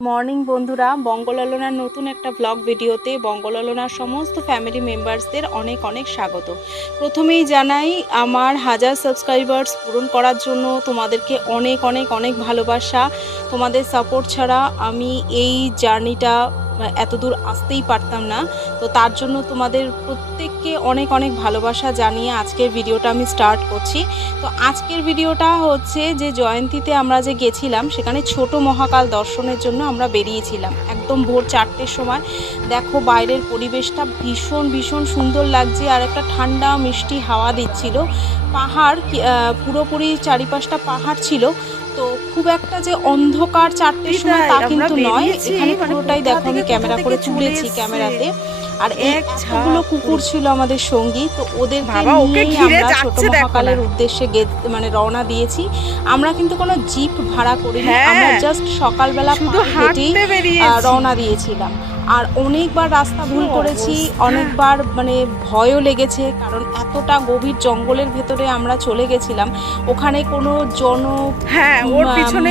Morning বন্ধুরা, বঙ্গলালনার নতুন একটা ব্লগ ভিডিওতে বঙ্গলালনার সমস্ত ফ্যামিলি মেম্বার্সদের অনেক অনেক স্বাগত। প্রথমেই জানাই আমার 1000 সাবস্ক্রাইবার্স পূরণ করার জন্য তোমাদেরকে অনেক অনেক অনেক ভালোবাসা। তোমাদের সাপোর্ট ছাড়া আমি এই জার্নিটা এত দূর আসতেই পারতাম না। তো তার জন্য তোমাদের প্রত্যেককে অনেক অনেক ভালোবাসা জানিয়ে আজকের ভিডিওটা আমি স্টার্ট করছি। তো আজকের ভিডিওটা হচ্ছে যে জয়ন্তীতে আমরা যে গেছিলাম সেখানে ছোট মহাকাল দর্শনের জন্য আমরা বেরিয়েছিলাম একদম ভোর 4টের সময়। দেখো বাইরের পরিবেশটা ভীষণ ভীষণ সুন্দর লাগছে, আর একটা ঠান্ডা মিষ্টি হাওয়া দিচ্ছিল। পাহাড় পুরোপুরি চারিপাশটা পাহাড় ছিল, তো খুব একটা যে অন্ধকার 4টের সময় তা কিন্তু নয়। এখানে পুরোটাই দেখো আমি ক্যামেরা করে তুলেছি ক্যামেরাতে। আর এতগুলো কুকুর ছিল আমাদের সঙ্গী, তো ওদেরকে নিয়েই আমরা ছোট মহাকালের উদ্দেশ্যে রওনা দিয়েছি। আমরা কিন্তু কোনো জিপ ভাড়া করিনি, আমরা জাস্ট সকালবেলা হেঁটেই রওনা দিয়েছিলাম। আর অনেকবার রাস্তা ভুল করেছি, অনেকবার ভয়ও লেগেছে, কারণ এতটা গভীর জঙ্গলের ভেতরে আমরা চলে গেছিলাম। ওখানে কোনো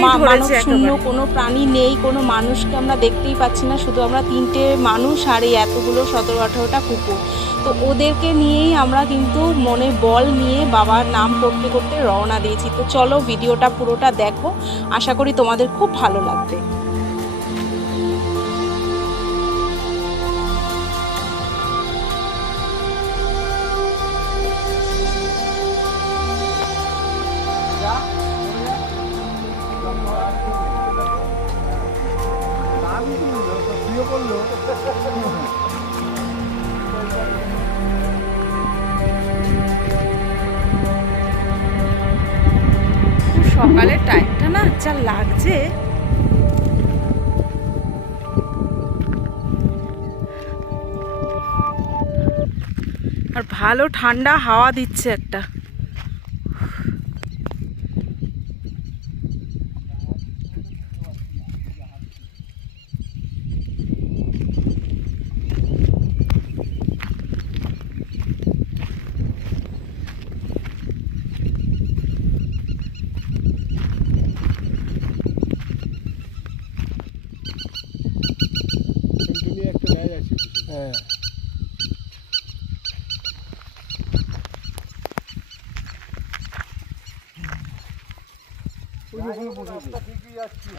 মানব শূন্য কোনো প্রাণী নেই, কোনো মানুষকে আমরা দেখতেই পাচ্ছি না, শুধু আমরা 3টে মানুষ আর এই এতগুলো 17-18টা কুকুর। তো ওদেরকে নিয়েই আমরা কিন্তু মনে বল নিয়ে বাবার নাম করতে করতে রওনা দিয়েছি। তো চলো ভিডিওটা পুরোটা দেখো, আশা করি তোমাদের খুব ভালো লাগবে। সকালের টাইমটা না যা লাগছে, আর ভালো ঠান্ডা হাওয়া দিচ্ছে একটা। রাস্তা ঠিকই যাচ্ছি,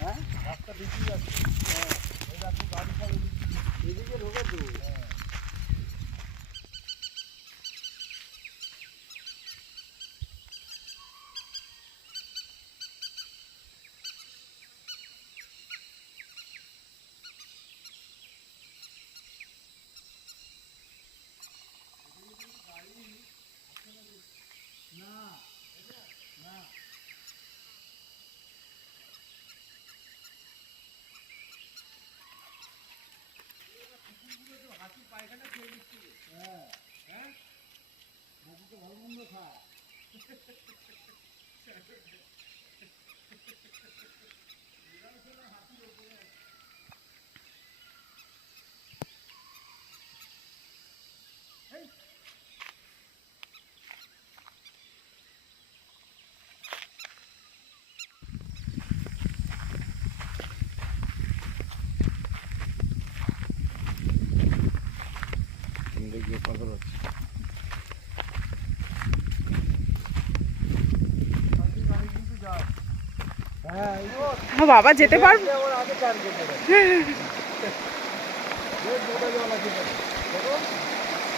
হ্যাঁ রাস্তা ঠিকই যাচ্ছি, গাড়ি এদিকে ঢোকে তো। বাবা যেতে পারবো?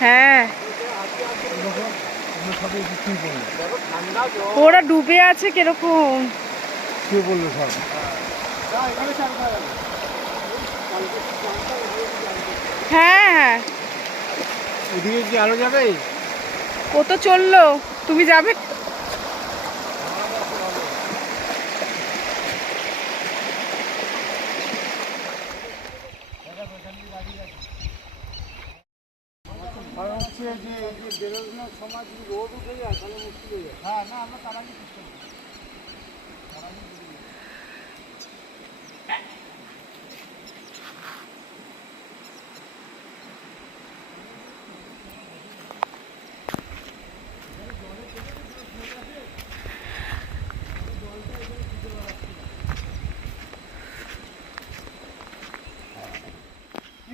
হ্যাঁ, ওরা ডুবে আছে কিরকম। হ্যাঁ, ওদিকে কি আলো যাবে? ও তো চললো, তুমি যাবে? বেরোনোর সময় যদি রোদ উঠে যায় তাহলে মুশকিল হয়ে যায়। হ্যাঁ, না আমরা তার আগে চেষ্টা করি।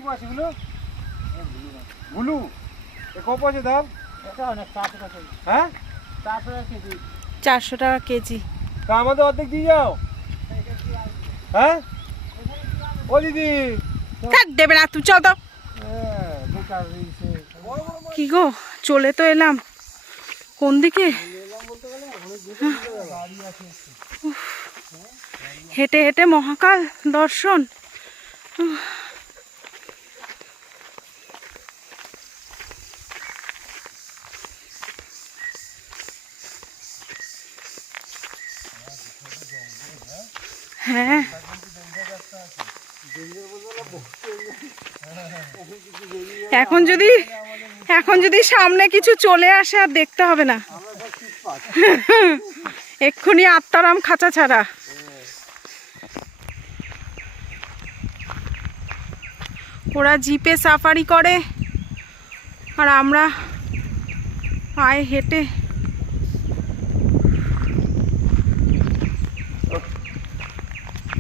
মাছগুলো? ব্লু। এ ক পয়সা দাম? এটা অনেক 400 টাকা কেজি। হ্যাঁ 400 টাকা কেজি। 400 টাকা কেজি। তা আমাদের অর্ধেক দিয়ে যাও। হ্যাঁ ও দিদি থাক দেবে না, তুই চল তো। হ্যাঁ, বেকার হয়েছে। কি গো, চলে তো এলাম। কোন দিকে? উফ, হেঁটে হেঁটে মহাকাল দর্শন। হ্যাঁ, এখন যদি সামনে কিছু চলে আসে আর দেখতে হবে না, এক্ষুনি আত্মারাম খাঁচা ছাড়া। ওরা জিপে সাফারি করে আর আমরা পায়ে হেঁটে।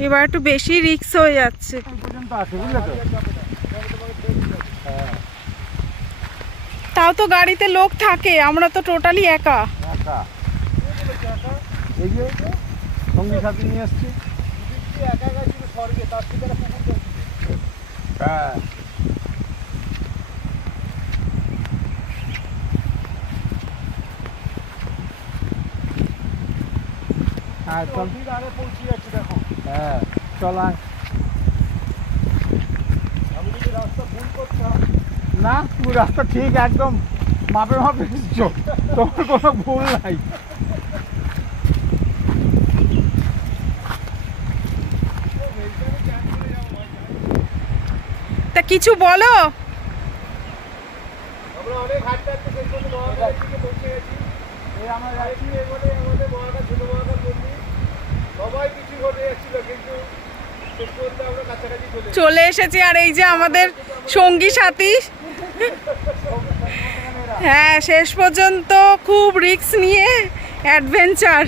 এবার একটু বেশি রিস্ক হয়ে যাচ্ছে। পর্যন্ত আছে বুঝলে তো? তাও তো গাড়িতে লোক থাকে, আমরা তো টোটালি একা। একা এই যে সঙ্গী সাথী নিয়ে আসছি। একা একা ছিল স্বর্গে, তার থেকে একটা পুকুর দেখছি। হ্যাঁ হ্যাঁ চল, আগে পৌঁছে যাচ্ছি দেখো। হ্যাঁ চল আয়। আমি যদি রাস্তা ভুল করতাম না, তুমি রাস্তা ঠিক একদম মাপে মাপে এসছো, তোমার কোনো ভুল নাই। তা কিছু বলো। আমরা অনেক হাঁটতে হাঁটতে শেষ পর্যন্ত মহাকালের দিকে পৌঁছে গেছি। এই আমরা যাচ্ছি এগোলে আমাদের মহাকাল, ছোট মহাকাল মন্দির। সবাই কিছু ঘটে যাচ্ছিল, কিন্তু শেষ পর্যন্ত আমরা কাছাকাছি চলে এসেছি। আর এই যে আমাদের সঙ্গী সাথী, হ্যাঁ শেষ পর্যন্ত খুব রিস্ক নিয়ে অ্যাডভেঞ্চার।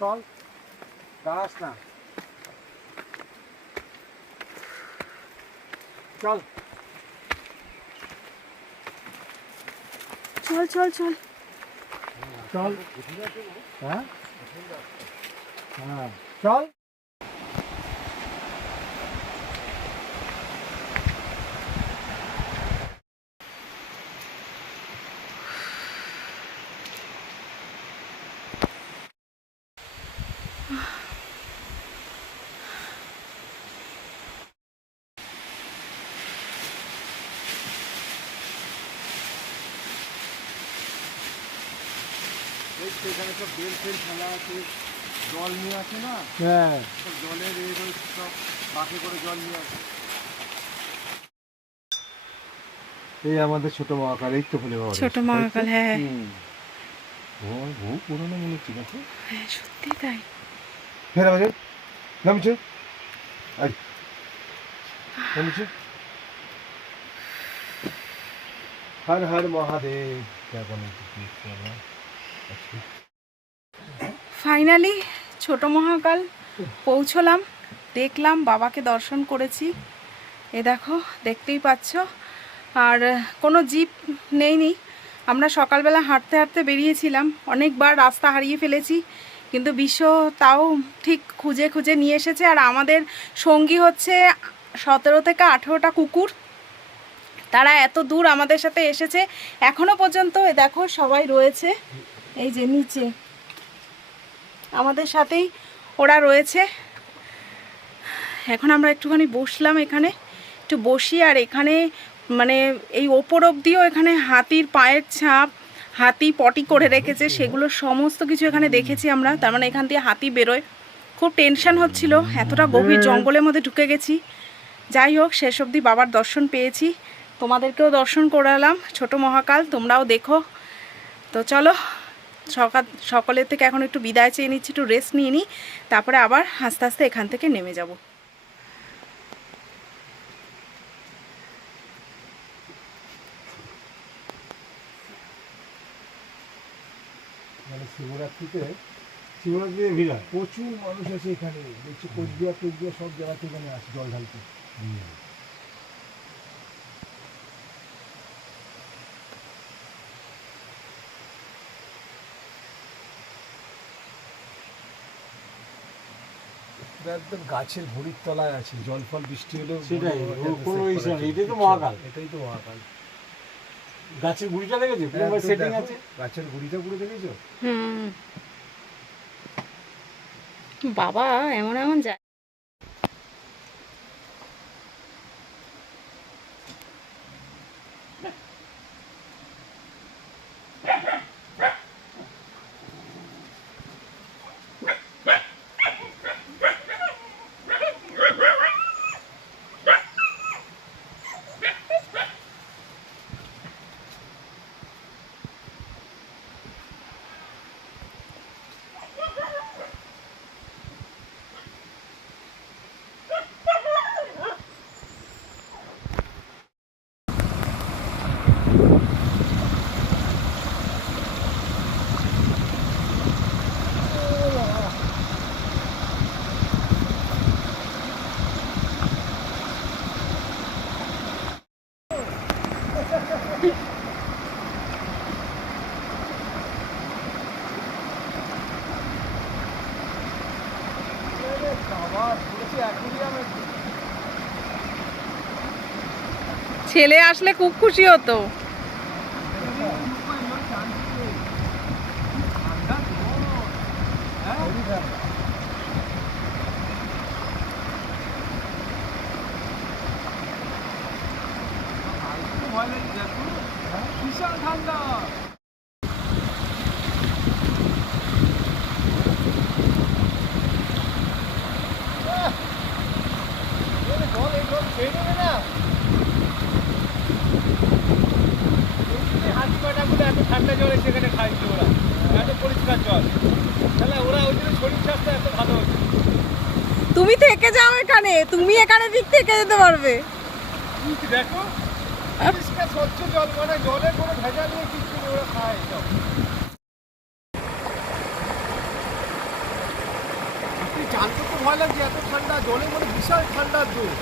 চল দাঁড়াস না, চল চল চল চল। চল। হ্যাঁ হ্যাঁ চল। সেখানে সব বেল ফেল ফেলা আছে, জল নিয়ে আসে না? হ্যাঁ, সব জলের এই রয়েছে, সব বাসে করে জল নিয়ে আসে। এই আমাদের ছোট মহাকাল, এই তো বলে ছোট মহাকাল, হ্যাঁ বহু পুরনো মনে হচ্ছে দেখো। হ্যাঁ সত্যি তাই। ফের বাজে নামছে, আই নামছে। হর হর মহাদেব। ফাইনালি ছোট মহাকাল পৌঁছলাম, দেখলাম, বাবাকে দর্শন করেছি। এ দেখো, দেখতেই পাচ্ছ। আর কোনো জিপ নেইনি, আমরা সকালবেলা হাঁটতে হাঁটতে বেরিয়েছিলাম, অনেকবার রাস্তা হারিয়ে ফেলেছি, কিন্তু বিশ্ব তাও ঠিক খুঁজে খুঁজে নিয়ে এসেছে। আর আমাদের সঙ্গী হচ্ছে 17 থেকে 18টা কুকুর, তারা এত দূর আমাদের সাথে এসেছে। এখনো পর্যন্ত এ দেখো সবাই রয়েছে, এই যে নিচে আমাদের সাথেই ওরা রয়েছে। এখন আমরা একটুখানি বসলাম, এখানে একটু বসি। আর এখানে মানে এই ওপর অবধিও এখানে হাতির পায়ের ছাপ, হাতি পটি করে রেখেছে, সেগুলো সমস্ত কিছু এখানে দেখেছি আমরা। তার মানে এখান দিয়ে হাতি বেরোয়। খুব টেনশন হচ্ছিল, এতটা গভীর জঙ্গলের মধ্যে ঢুকে গেছি। যাই হোক, শেষ অবধি বাবার দর্শন পেয়েছি, তোমাদেরকেও দর্শন করালাম। ছোট মহাকাল তোমরাও দেখো। তো চলো, সকলের থেকে এখন একটু বিদায় চেয়ে নিচ্ছি, একটু রেস্ট নিয়ে নিই, তারপরে আবার আস্তে আস্তে এখান থেকে নেমে যাব। শিবরাত্রিতে শিবরাত্রিতে ভিড় হয়, প্রচুর মানুষ আছে এখানে, দেখছি কোচবিহার টোচবিহার সব জায়গা থেকে এখানে আসে জল ঢালতে। এটা একদম গাছের ভরির তলায় আছে, জল ফল বৃষ্টি হলেও সেটাই, এটা কোনো save ইস্যু করা নেই, যায়। এটাই তো মহাকাল। এটাই তো মহাকাল। গাছের গুড়িটা দেখেছি পুরো একদম সেটিং দেখো, আছে। গাছের গুড়িটা পুরো দেখেছো? হুম, বাবা এমন এমন যায়। ছেলে আসলে খুব খুশি হতো। বিশাল ঠান্ডা। জল এই জল খেয়ে নেবে না, হাতি পাটাগুলো এত ঠান্ডা জলে সেখানে খাইছে ওরা, এত পরিষ্কার জল, তাহলে ওরা ওই জন্য শরীর স্বাস্থ্য এত ভালো হচ্ছে। তুমি থেকে যাও এখানে, তুমি এখানে দিক থেকে যেতে পারবে। দেখো পরিষ্কার স্বচ্ছ জল, মানে জলের কোনো ভেজাল নেই, কিছু নেই, ওরা খায় সব। জানতে তো ভয় লাগছে, এত ঠান্ডা জলে, মানে বিশাল ঠান্ডার দূর।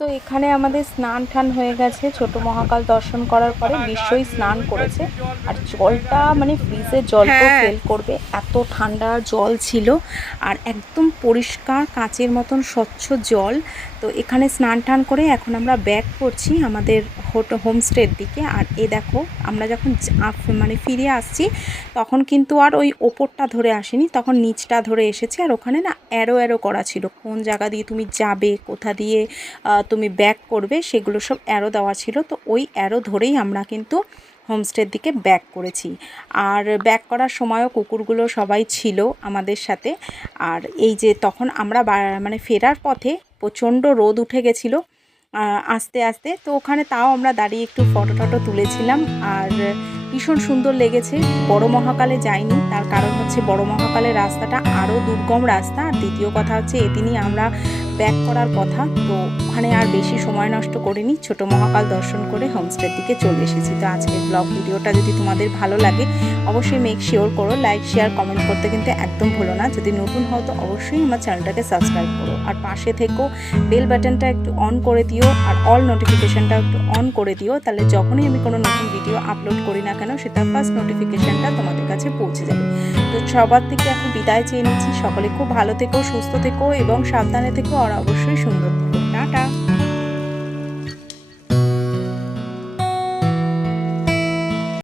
তো এখানে আমাদের স্নান টান হয়ে গেছে, ছোট মহাকাল দর্শন করার পরে বিশ্বই স্নান করেছে। আর জলটা মানে ফ্রিজের জল তো ফেল করবে, এত ঠান্ডা জল ছিল, আর একদম পরিষ্কার কাচের মতন স্বচ্ছ জল। তো এখানে স্নান টান করে এখন আমরা ব্যাক করছি আমাদের হোমস্টের দিকে। আর এ দেখো আমরা যখন মানে ফিরে আসছি তখন কিন্তু আর ওই ওপরটা ধরে আসেনি, তখন নিচটা ধরে এসেছি। আর ওখানে না অ্যারো অ্যারো করা ছিল, কোন জায়গা দিয়ে তুমি যাবে, কোথা দিয়ে তুমি ব্যাক করবে, সেগুলো সব অ্যারো দেওয়া ছিল। তো ওই অ্যারো ধরেই আমরা কিন্তু হোমস্টের দিকে ব্যাক করেছি। আর ব্যাক করার সময়ও কুকুরগুলো সবাই ছিল আমাদের সাথে। আর এই যে তখন আমরা মানে ফেরার পথে প্রচণ্ড রোদ উঠে গেছিলো আস্তে আস্তে, তো ওখানে তাও আমরা দাঁড়িয়ে একটু ফটো টটো তুলেছিলাম। আর ভীষণ সুন্দর লেগেছে। বড় মহাকালে যাইনি, তার কারণ হচ্ছে বড় মহাকালের রাস্তাটা আরও দুর্গম রাস্তা, আর দ্বিতীয় কথা হচ্ছে এদিনই আমরা ব্যাক করার কথা, তো ওখানে আর বেশি সময় নষ্ট করিনি, ছোট মহাকাল দর্শন করে হোমস্টের দিকে চলে এসেছি। তো আজকের ব্লগ ভিডিওটা যদি তোমাদের ভালো লাগে অবশ্যই মেক শিওর করো, লাইক শেয়ার কমেন্ট করতে কিন্তু একদম ভুলো না। যদি নতুন হও তো অবশ্যই আমার চ্যানেলটাকে সাবস্ক্রাইব করো, আর পাশে থেকেও বেল বাটনটা একটু অন করে দিও, আর অল নোটিফিকেশানটা একটু অন করে দিও, তাহলে যখনই আমি কোনো নতুন ভিডিও আপলোড করি না কেন সেটার ফার্স্ট নোটিফিকেশানটা তোমাদের কাছে পৌঁছে যাবে। তো সবার থেকে এখন বিদায় চেয়ে নিচ্ছি। সকলে খুব ভালো থেকো, সুস্থ থেকো এবং সাবধানে থেকো, আর অবশ্যই সুন্দর থেকো। টাটা।